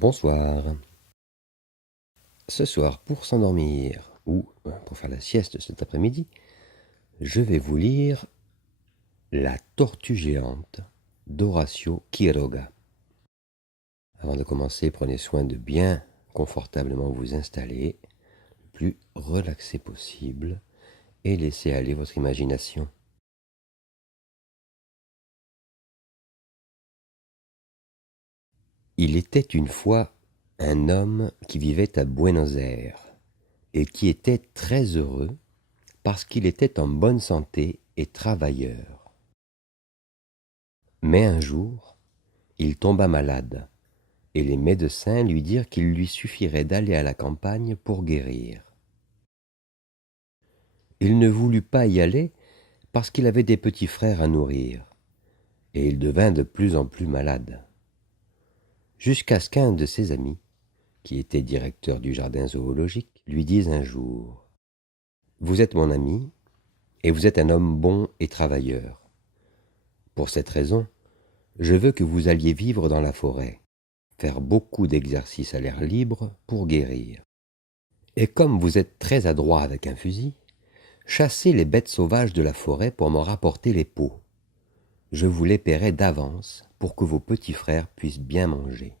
Bonsoir. Ce soir, pour s'endormir, ou pour faire la sieste cet après-midi, je vais vous lire La tortue géante d'Horacio Quiroga. Avant de commencer, prenez soin de bien confortablement vous installer, le plus relaxé possible, et laissez aller votre imagination. Il était une fois un homme qui vivait à Buenos Aires et qui était très heureux parce qu'il était en bonne santé et travailleur. Mais un jour, il tomba malade, et les médecins lui dirent qu'il lui suffirait d'aller à la campagne pour guérir. Il ne voulut pas y aller parce qu'il avait des petits frères à nourrir, et il devint de plus en plus malade. Jusqu'à ce qu'un de ses amis, qui était directeur du jardin zoologique, lui dise un jour « Vous êtes mon ami, et vous êtes un homme bon et travailleur. Pour cette raison, je veux que vous alliez vivre dans la forêt, faire beaucoup d'exercices à l'air libre pour guérir. Et comme vous êtes très adroit avec un fusil, chassez les bêtes sauvages de la forêt pour m'en rapporter les peaux. Je vous les paierai d'avance pour que vos petits frères puissent bien manger. »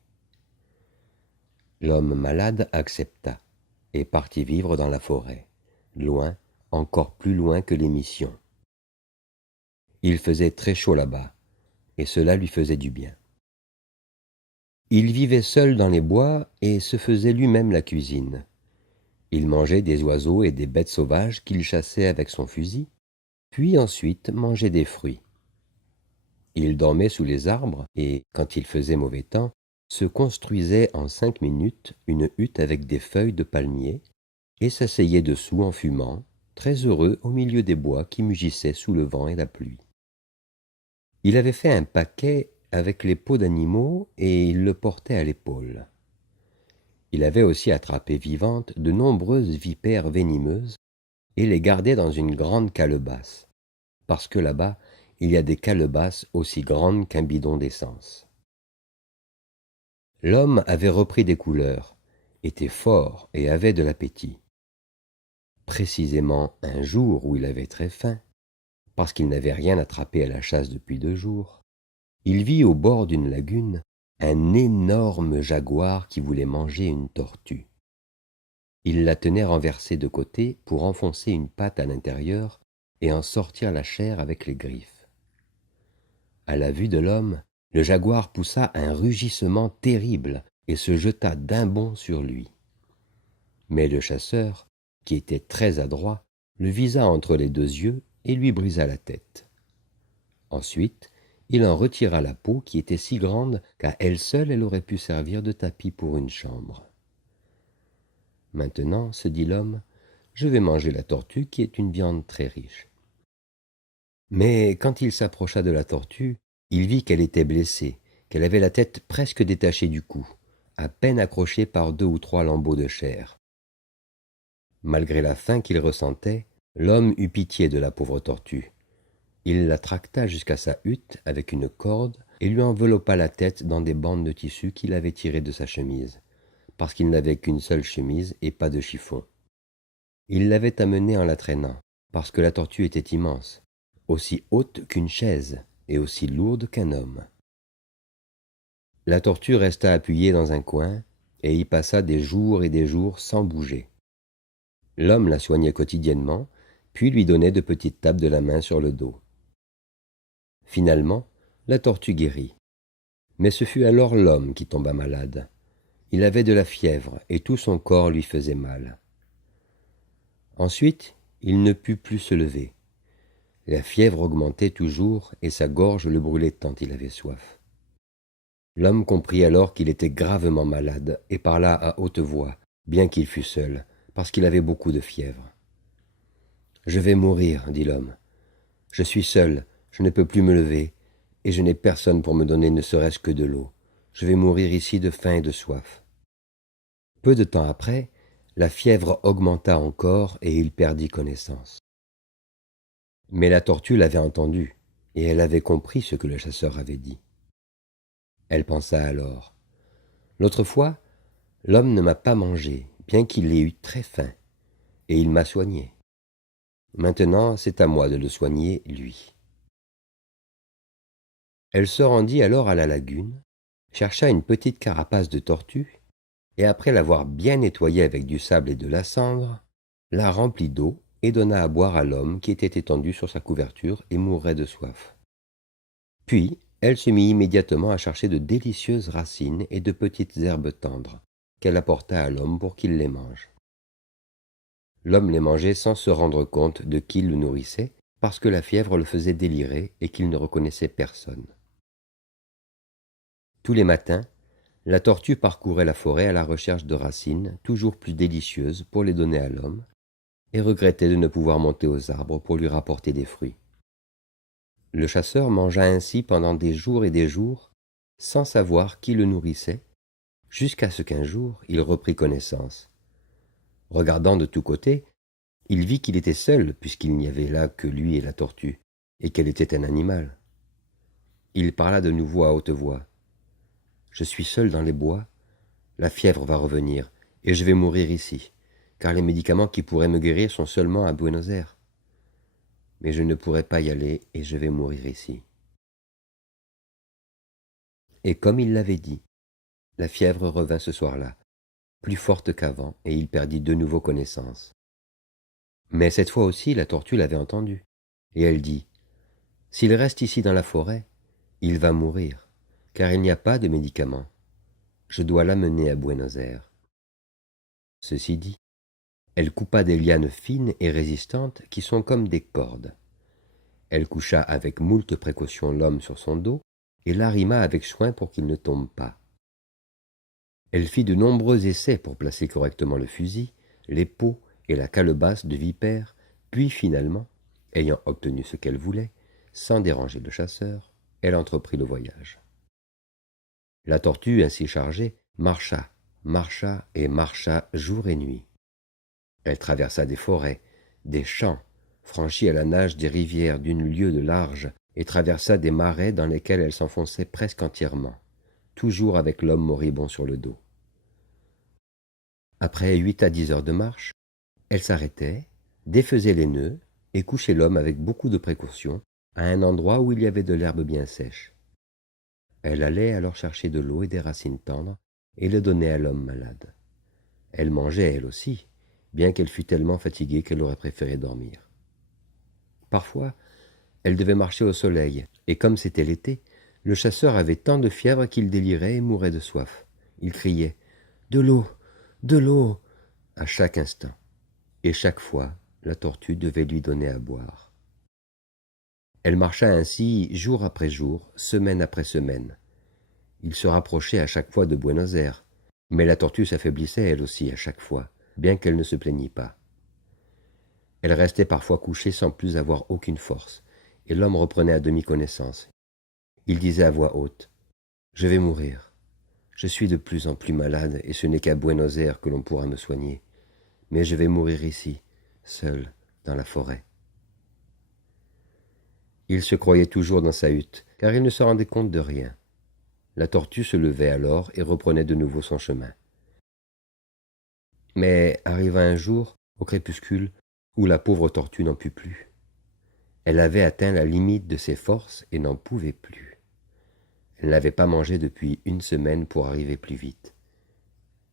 L'homme malade accepta et partit vivre dans la forêt, loin, encore plus loin que les missions. Il faisait très chaud là-bas, et cela lui faisait du bien. Il vivait seul dans les bois et se faisait lui-même la cuisine. Il mangeait des oiseaux et des bêtes sauvages qu'il chassait avec son fusil, puis ensuite mangeait des fruits. Il dormait sous les arbres et, quand il faisait mauvais temps, se construisait en 5 minutes une hutte avec des feuilles de palmier et s'asseyait dessous en fumant, très heureux au milieu des bois qui mugissaient sous le vent et la pluie. Il avait fait un paquet avec les peaux d'animaux et il le portait à l'épaule. Il avait aussi attrapé vivantes de nombreuses vipères venimeuses et les gardait dans une grande calebasse, parce que là-bas, il y a des calebasses aussi grandes qu'un bidon d'essence. L'homme avait repris des couleurs, était fort et avait de l'appétit. Précisément un jour où il avait très faim, parce qu'il n'avait rien attrapé à la chasse depuis 2 jours, il vit au bord d'une lagune un énorme jaguar qui voulait manger une tortue. Il la tenait renversée de côté pour enfoncer une patte à l'intérieur et en sortir la chair avec les griffes. À la vue de l'homme, le jaguar poussa un rugissement terrible et se jeta d'un bond sur lui. Mais le chasseur, qui était très adroit, le visa entre les 2 yeux et lui brisa la tête. Ensuite, il en retira la peau qui était si grande qu'à elle seule elle aurait pu servir de tapis pour une chambre. Maintenant, se dit l'homme, je vais manger la tortue qui est une viande très riche. Mais quand il s'approcha de la tortue, il vit qu'elle était blessée, qu'elle avait la tête presque détachée du cou, à peine accrochée par 2 ou 3 lambeaux de chair. Malgré la faim qu'il ressentait, l'homme eut pitié de la pauvre tortue. Il la tracta jusqu'à sa hutte avec une corde et lui enveloppa la tête dans des bandes de tissu qu'il avait tirées de sa chemise, parce qu'il n'avait qu'une seule chemise et pas de chiffon. Il l'avait amenée en la traînant, parce que la tortue était immense, aussi haute qu'une chaise et aussi lourde qu'un homme. La tortue resta appuyée dans un coin et y passa des jours et des jours sans bouger. L'homme la soignait quotidiennement, puis lui donnait de petites tapes de la main sur le dos. Finalement, la tortue guérit. Mais ce fut alors l'homme qui tomba malade. Il avait de la fièvre et tout son corps lui faisait mal. Ensuite, il ne put plus se lever. La fièvre augmentait toujours et sa gorge le brûlait tant il avait soif. L'homme comprit alors qu'il était gravement malade et parla à haute voix, bien qu'il fût seul, parce qu'il avait beaucoup de fièvre. « Je vais mourir, dit l'homme. Je suis seul, je ne peux plus me lever, et je n'ai personne pour me donner ne serait-ce que de l'eau. Je vais mourir ici de faim et de soif. » Peu de temps après, la fièvre augmenta encore et il perdit connaissance. Mais la tortue l'avait entendu, et elle avait compris ce que le chasseur avait dit. Elle pensa alors, L'autre fois, l'homme ne m'a pas mangé, bien qu'il ait eu très faim, et il m'a soigné. Maintenant, c'est à moi de le soigner, lui. » Elle se rendit alors à la lagune, chercha une petite carapace de tortue, et après l'avoir bien nettoyée avec du sable et de la cendre, la remplit d'eau et donna à boire à l'homme qui était étendu sur sa couverture et mourait de soif. Puis, elle se mit immédiatement à chercher de délicieuses racines et de petites herbes tendres, qu'elle apporta à l'homme pour qu'il les mange. L'homme les mangeait sans se rendre compte de qui le nourrissait, parce que la fièvre le faisait délirer et qu'il ne reconnaissait personne. Tous les matins, la tortue parcourait la forêt à la recherche de racines toujours plus délicieuses pour les donner à l'homme, et regrettait de ne pouvoir monter aux arbres pour lui rapporter des fruits. Le chasseur mangea ainsi pendant des jours et des jours, sans savoir qui le nourrissait, jusqu'à ce qu'un jour il reprit connaissance. Regardant de tous côtés, il vit qu'il était seul, puisqu'il n'y avait là que lui et la tortue, et qu'elle était un animal. Il parla de nouveau à haute voix. « Je suis seul dans les bois, la fièvre va revenir, et je vais mourir ici, car les médicaments qui pourraient me guérir sont seulement à Buenos Aires. Mais je ne pourrai pas y aller, et je vais mourir ici. » Et comme il l'avait dit, la fièvre revint ce soir-là, plus forte qu'avant, et il perdit de nouveau connaissance. Mais cette fois aussi, la tortue l'avait entendu, et elle dit « S'il reste ici dans la forêt, il va mourir, car il n'y a pas de médicaments. Je dois l'amener à Buenos Aires. » Ceci dit, elle coupa des lianes fines et résistantes qui sont comme des cordes. Elle coucha avec moult précaution l'homme sur son dos et l'arrima avec soin pour qu'il ne tombe pas. Elle fit de nombreux essais pour placer correctement le fusil, les pots et la calebasse de vipère, puis finalement, ayant obtenu ce qu'elle voulait, sans déranger le chasseur, elle entreprit le voyage. La tortue, ainsi chargée, marcha, marcha et marcha jour et nuit. Elle traversa des forêts, des champs, franchit à la nage des rivières d'une lieue de large et traversa des marais dans lesquels elle s'enfonçait presque entièrement, toujours avec l'homme moribond sur le dos. Après 8 à 10 heures de marche, elle s'arrêtait, défaisait les nœuds et couchait l'homme avec beaucoup de précaution à un endroit où il y avait de l'herbe bien sèche. Elle allait alors chercher de l'eau et des racines tendres et le donnait à l'homme malade. Elle mangeait elle aussi, bien qu'elle fût tellement fatiguée qu'elle aurait préféré dormir. Parfois, elle devait marcher au soleil, et comme c'était l'été, le chasseur avait tant de fièvre qu'il délirait et mourait de soif. Il criait « De l'eau, de l'eau !» à chaque instant, et chaque fois, la tortue devait lui donner à boire. Elle marcha ainsi jour après jour, semaine après semaine. Il se rapprochait à chaque fois de Buenos Aires, mais la tortue s'affaiblissait elle aussi à chaque fois, bien qu'elle ne se plaignît pas. Elle restait parfois couchée sans plus avoir aucune force, et l'homme reprenait à demi connaissance. Il disait à voix haute « Je vais mourir. Je suis de plus en plus malade, et ce n'est qu'à Buenos Aires que l'on pourra me soigner. Mais je vais mourir ici, seul, dans la forêt. » Il se croyait toujours dans sa hutte, car il ne se rendait compte de rien. La tortue se levait alors et reprenait de nouveau son chemin. Mais arriva un jour, au crépuscule, où la pauvre tortue n'en put plus. Elle avait atteint la limite de ses forces et n'en pouvait plus. Elle n'avait pas mangé depuis 1 semaine pour arriver plus vite.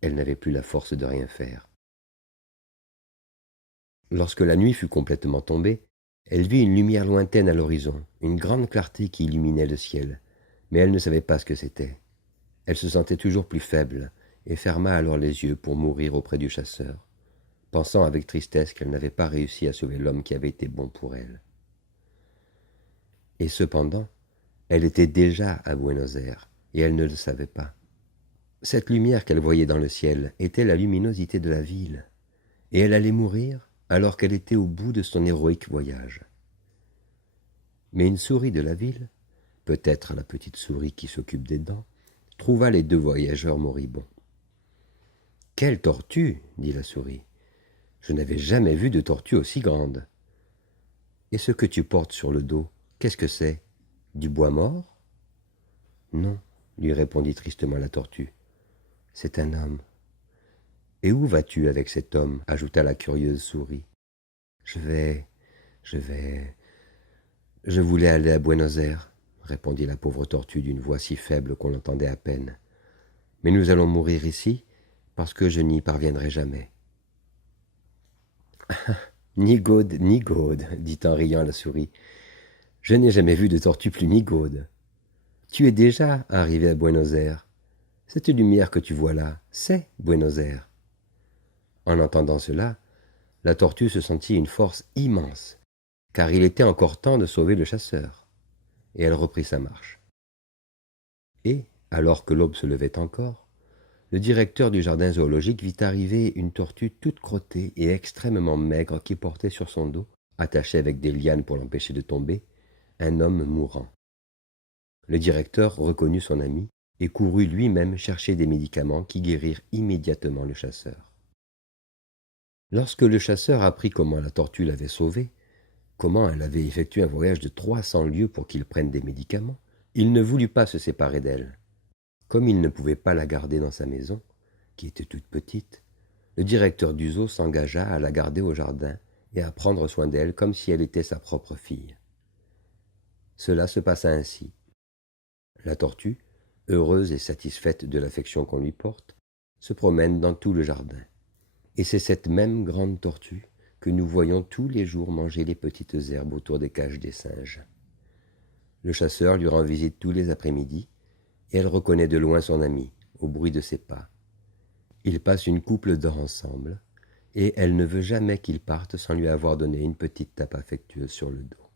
Elle n'avait plus la force de rien faire. Lorsque la nuit fut complètement tombée, elle vit une lumière lointaine à l'horizon, une grande clarté qui illuminait le ciel, mais elle ne savait pas ce que c'était. Elle se sentait toujours plus faible et ferma alors les yeux pour mourir auprès du chasseur, pensant avec tristesse qu'elle n'avait pas réussi à sauver l'homme qui avait été bon pour elle. Et cependant, elle était déjà à Buenos Aires, et elle ne le savait pas. Cette lumière qu'elle voyait dans le ciel était la luminosité de la ville, et elle allait mourir alors qu'elle était au bout de son héroïque voyage. Mais une souris de la ville, peut-être la petite souris qui s'occupe des dents, trouva les 2 voyageurs moribonds. « Quelle tortue !» dit la souris. « Je n'avais jamais vu de tortue aussi grande. »« Et ce que tu portes sur le dos, qu'est-ce que c'est ? Du bois mort ?»« Non, lui répondit tristement la tortue. C'est un homme. Et où vas-tu avec cet homme? Ajouta la curieuse souris. Je voulais aller à Buenos Aires, répondit la pauvre tortue d'une voix si faible qu'on l'entendait à peine. Mais nous allons mourir ici, parce que je n'y parviendrai jamais. Nigaude, Nigaude, dit en riant la souris. Je n'ai jamais vu de tortue plus nigaude. Tu es déjà arrivé à Buenos Aires. Cette lumière que tu vois là, c'est Buenos Aires. En entendant cela, la tortue se sentit une force immense, car il était encore temps de sauver le chasseur, et elle reprit sa marche. Et, alors que l'aube se levait encore, le directeur du jardin zoologique vit arriver une tortue toute crottée et extrêmement maigre qui portait sur son dos, attaché avec des lianes pour l'empêcher de tomber, un homme mourant. Le directeur reconnut son ami et courut lui-même chercher des médicaments qui guérirent immédiatement le chasseur. Lorsque le chasseur apprit comment la tortue l'avait sauvé, comment elle avait effectué un voyage de 300 lieues pour qu'il prenne des médicaments, il ne voulut pas se séparer d'elle. Comme il ne pouvait pas la garder dans sa maison, qui était toute petite, le directeur du zoo s'engagea à la garder au jardin et à prendre soin d'elle comme si elle était sa propre fille. Cela se passa ainsi. La tortue, heureuse et satisfaite de l'affection qu'on lui porte, se promène dans tout le jardin. Et c'est cette même grande tortue que nous voyons tous les jours manger les petites herbes autour des cages des singes. Le chasseur lui rend visite tous les après-midi, et elle reconnaît de loin son ami, au bruit de ses pas. Ils passent une couple d'heures ensemble, et elle ne veut jamais qu'il parte sans lui avoir donné une petite tape affectueuse sur le dos.